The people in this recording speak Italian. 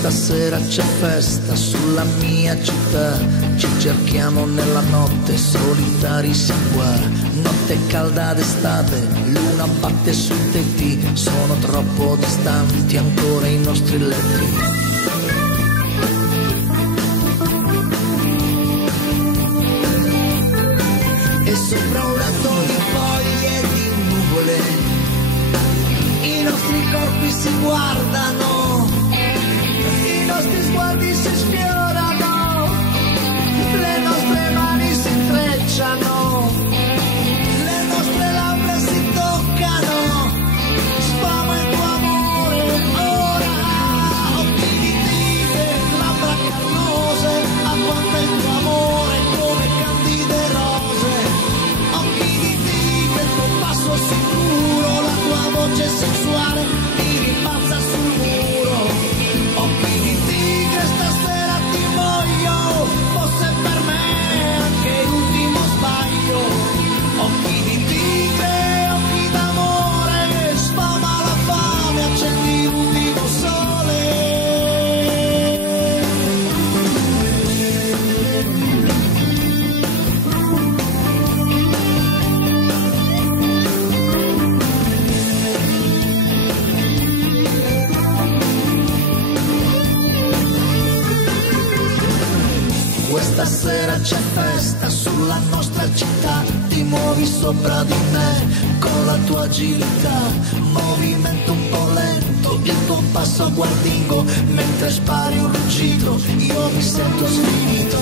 Stasera c'è festa sulla mia città, ci cerchiamo nella notte, solitari siamo qua. Notte calda d'estate, luna batte sui tetti, sono troppo distanti ancora i nostri letti. E sopra un letto di foglie e di nuvole, i nostri corpi si guardano, i nostri sguardi si sfiorano, le nostre mani si intrecciano, le nostre labbra si toccano, sfamo il tuo amore ora, occhi di tigre, labbra cannose, agguanta il tuo amore come candide rose, occhi di tigre, il tuo passo sicuro, la tua voce sensuale mi rimpazza sul muro. Occhi di tigre, stasera ti voglio, fosse per me anche l'ultimo sbaglio. Occhi di tigre, occhi d'amore, sfama la fame, accendi l'ultimo sole. Questa sera c'è festa sulla nostra città, ti muovi sopra di me con la tua agilità, movimento un po' lento, il tuo passo guardingo, mentre spari un ruggito, io mi sento sfinito.